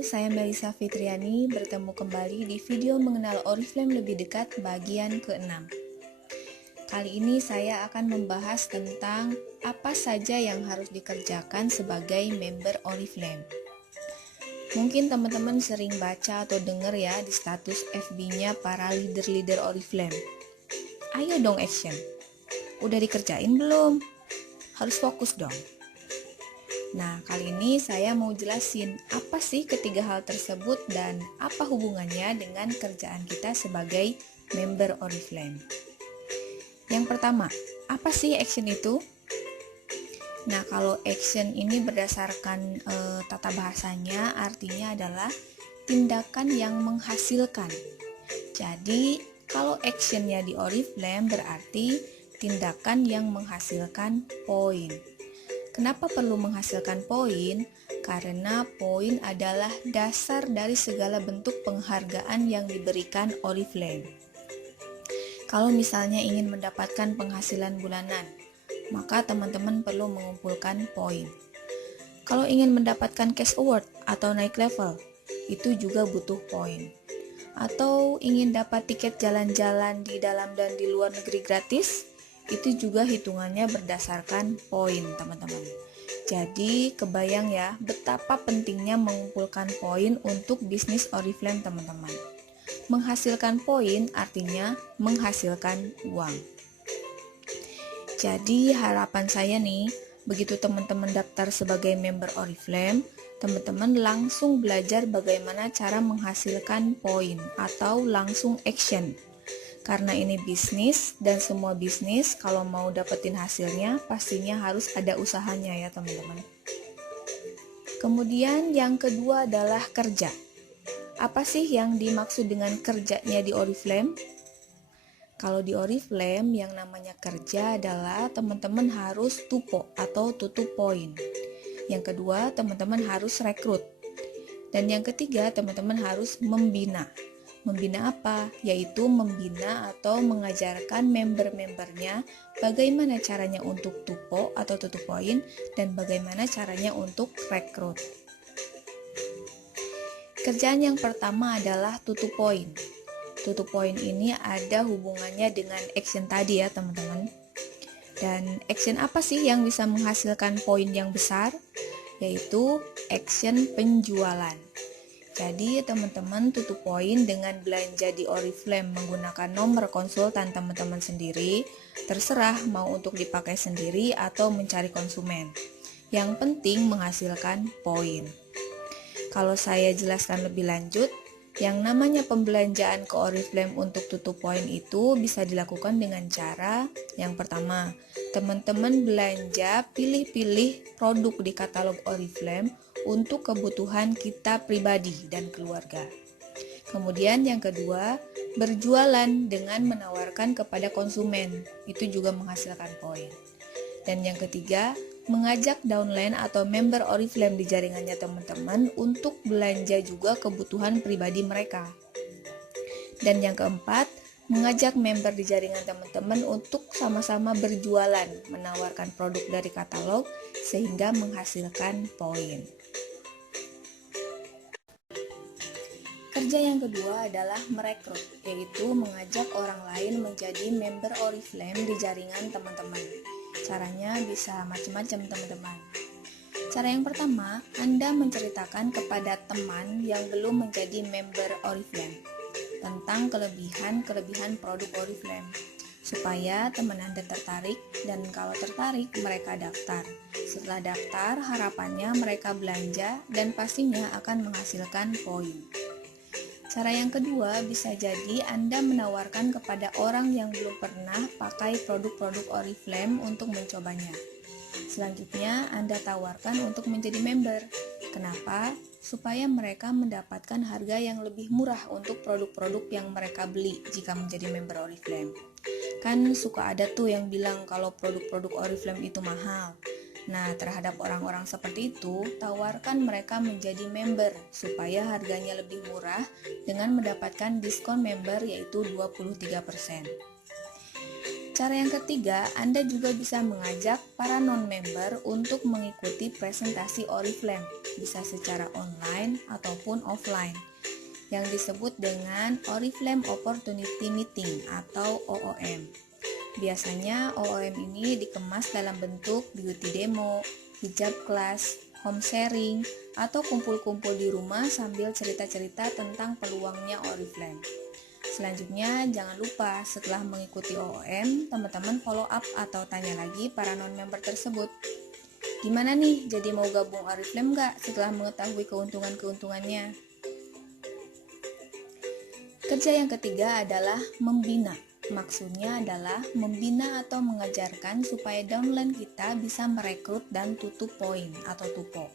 saya Melisa Fitriani, bertemu kembali di video mengenal Oriflame lebih dekat bagian ke-6. Kali ini saya akan membahas tentang apa saja yang harus dikerjakan sebagai member Oriflame. Mungkin teman-teman sering baca atau dengar ya di status FB-nya para leader-leader Oriflame. Ayo dong action, udah dikerjain belum? Harus fokus dong. Nah, kali ini saya mau jelasin apa sih ketiga hal tersebut dan apa hubungannya dengan kerjaan kita sebagai member Oriflame. Yang pertama, apa sih action itu? Nah, kalau action ini berdasarkan tata bahasanya artinya adalah tindakan yang menghasilkan. Jadi, kalau actionnya di Oriflame berarti tindakan yang menghasilkan poin. Kenapa perlu menghasilkan poin? Karena poin adalah dasar dari segala bentuk penghargaan yang diberikan Oriflame. Kalau misalnya ingin mendapatkan penghasilan bulanan, maka teman-teman perlu mengumpulkan poin. Kalau ingin mendapatkan cash award atau naik level, itu juga butuh poin. Atau ingin dapat tiket jalan-jalan di dalam dan di luar negeri gratis, itu juga hitungannya berdasarkan poin, teman-teman. Jadi kebayang ya betapa pentingnya mengumpulkan poin untuk bisnis Oriflame, teman-teman. Menghasilkan poin artinya menghasilkan uang. Jadi harapan saya nih, begitu teman-teman daftar sebagai member Oriflame, teman-teman langsung belajar bagaimana cara menghasilkan poin atau langsung action. Karena ini bisnis dan semua bisnis kalau mau dapetin hasilnya pastinya harus ada usahanya ya teman-teman. Kemudian yang kedua adalah kerja. Apa sih yang dimaksud dengan kerjanya di Oriflame? Kalau di Oriflame yang namanya kerja adalah teman-teman harus tupo atau tutup poin. Yang kedua teman-teman harus rekrut. Dan yang ketiga teman-teman harus membina. Membina apa? Yaitu membina atau mengajarkan member-membernya bagaimana caranya untuk tupo atau tutup poin dan bagaimana caranya untuk rekrut. Kerjaan yang pertama adalah tutup poin. Tutup poin ini ada hubungannya dengan action tadi ya teman-teman. Dan action apa sih yang bisa menghasilkan poin yang besar? Yaitu action penjualan. Jadi teman-teman tutup poin dengan belanja di Oriflame menggunakan nomor konsultan teman-teman sendiri, terserah mau untuk dipakai sendiri atau mencari konsumen. Yang penting menghasilkan poin. Kalau saya jelaskan lebih lanjut, yang namanya pembelanjaan ke Oriflame untuk tutup poin itu bisa dilakukan dengan cara yang pertama, teman-teman belanja pilih-pilih produk di katalog Oriflame untuk kebutuhan kita pribadi dan keluarga. Kemudian yang kedua, berjualan dengan menawarkan kepada konsumen, itu juga menghasilkan poin. Dan yang ketiga, mengajak downline atau member Oriflame di jaringannya teman-teman untuk belanja juga kebutuhan pribadi mereka. Dan yang keempat, mengajak member di jaringan teman-teman untuk sama-sama berjualan, menawarkan produk dari katalog sehingga menghasilkan poin. Kerja yang kedua adalah merekrut, yaitu mengajak orang lain menjadi member Oriflame di jaringan teman-teman. Caranya bisa macam-macam teman-teman. Cara yang pertama, Anda menceritakan kepada teman yang belum menjadi member Oriflame tentang kelebihan produk Oriflame, supaya teman Anda tertarik dan kalau tertarik mereka daftar. Setelah daftar, harapannya mereka belanja dan pastinya akan menghasilkan poin. Cara yang kedua bisa jadi Anda menawarkan kepada orang yang belum pernah pakai produk-produk Oriflame untuk mencobanya. Selanjutnya Anda tawarkan untuk menjadi member. Kenapa? Supaya mereka mendapatkan harga yang lebih murah untuk produk-produk yang mereka beli jika menjadi member Oriflame. Kan suka ada tuh yang bilang kalau produk-produk Oriflame itu mahal. Nah, terhadap orang-orang seperti itu, tawarkan mereka menjadi member supaya harganya lebih murah dengan mendapatkan diskon member yaitu 23%. Cara yang ketiga, Anda juga bisa mengajak para non-member untuk mengikuti presentasi Oriflame, bisa secara online ataupun offline, yang disebut dengan Oriflame Opportunity Meeting atau OOM. Biasanya OOM ini dikemas dalam bentuk beauty demo, hijab kelas, home sharing, atau kumpul-kumpul di rumah sambil cerita-cerita tentang peluangnya Oriflame. Selanjutnya, jangan lupa setelah mengikuti OOM, teman-teman follow up atau tanya lagi para non-member tersebut. Gimana nih, jadi mau gabung Oriflame nggak setelah mengetahui keuntungan-keuntungannya? Kerja yang ketiga adalah membina. Maksudnya adalah membina atau mengajarkan supaya downline kita bisa merekrut dan tutup poin atau tupo.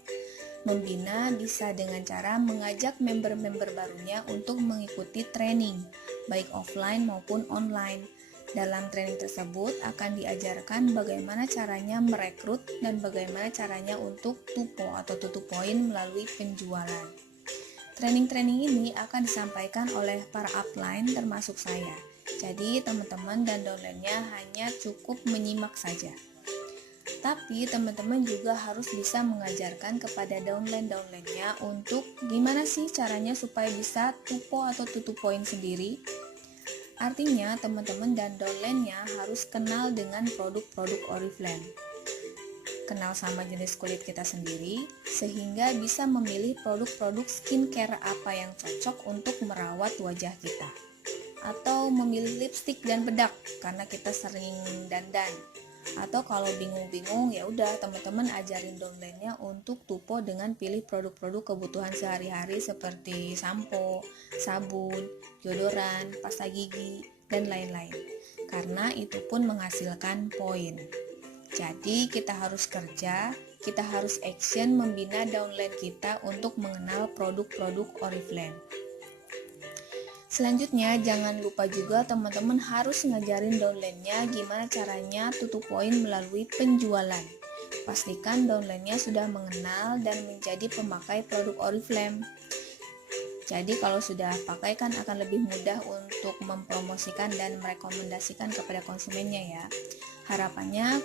Membina bisa dengan cara mengajak member-member barunya untuk mengikuti training, baik offline maupun online. Dalam training tersebut akan diajarkan bagaimana caranya merekrut dan bagaimana caranya untuk tupo atau tutup poin melalui penjualan. Training-training ini akan disampaikan oleh para upline termasuk saya. Jadi teman-teman dan downline-nya hanya cukup menyimak saja. Tapi teman-teman juga harus bisa mengajarkan kepada downline-nya untuk gimana sih caranya supaya bisa tupo atau tutup poin sendiri. Artinya teman-teman dan downline-nya harus kenal dengan produk-produk Oriflame, kenal sama jenis kulit kita sendiri, sehingga bisa memilih produk-produk skincare apa yang cocok untuk merawat wajah kita. Atau memilih lipstik dan bedak karena kita sering dandan. Atau kalau bingung-bingung, ya udah teman-teman ajarin downline-nya untuk tupo dengan pilih produk-produk kebutuhan sehari-hari seperti sampo, sabun, deodoran, pasta gigi, dan lain-lain. Karena itu pun menghasilkan poin. Jadi kita harus kerja, kita harus action membina downline kita untuk mengenal produk-produk Oriflame. Selanjutnya, jangan lupa juga teman-teman harus ngajarin downline-nya gimana caranya tutup poin melalui penjualan. Pastikan downline-nya sudah mengenal dan menjadi pemakai produk Oriflame. Jadi kalau sudah pakai kan akan lebih mudah untuk mempromosikan dan merekomendasikan kepada konsumennya ya. Harapannya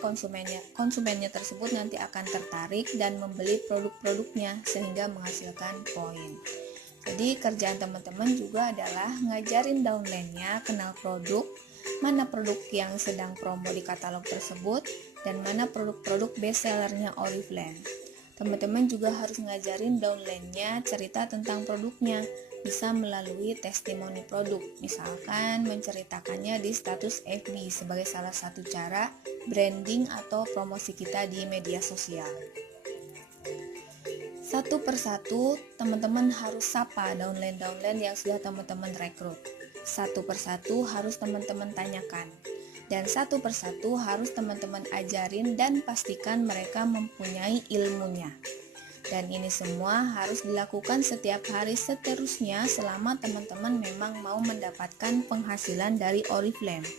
konsumennya tersebut nanti akan tertarik dan membeli produk-produknya sehingga menghasilkan poin. Jadi kerjaan teman-teman juga adalah ngajarin downline-nya kenal produk, mana produk yang sedang promo di katalog tersebut, dan mana produk-produk best sellernya Oriflame. Teman-teman juga harus ngajarin downline-nya cerita tentang produknya, bisa melalui testimoni produk, misalkan menceritakannya di status FB sebagai salah satu cara branding atau promosi kita di media sosial. Satu persatu, teman-teman harus sapa downline yang sudah teman-teman rekrut. Satu persatu harus teman-teman tanyakan. Dan satu persatu harus teman-teman ajarin dan pastikan mereka mempunyai ilmunya. Dan ini semua harus dilakukan setiap hari seterusnya selama teman-teman memang mau mendapatkan penghasilan dari Oriflame.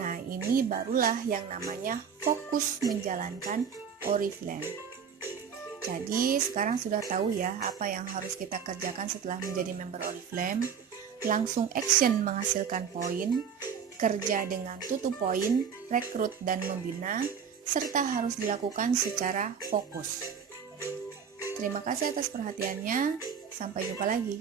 Nah, ini barulah yang namanya fokus menjalankan Oriflame. Jadi sekarang sudah tahu ya apa yang harus kita kerjakan setelah menjadi member Oriflame. Langsung action menghasilkan poin, kerja dengan tutup poin, rekrut dan membina, serta harus dilakukan secara fokus. Terima kasih atas perhatiannya, sampai jumpa lagi.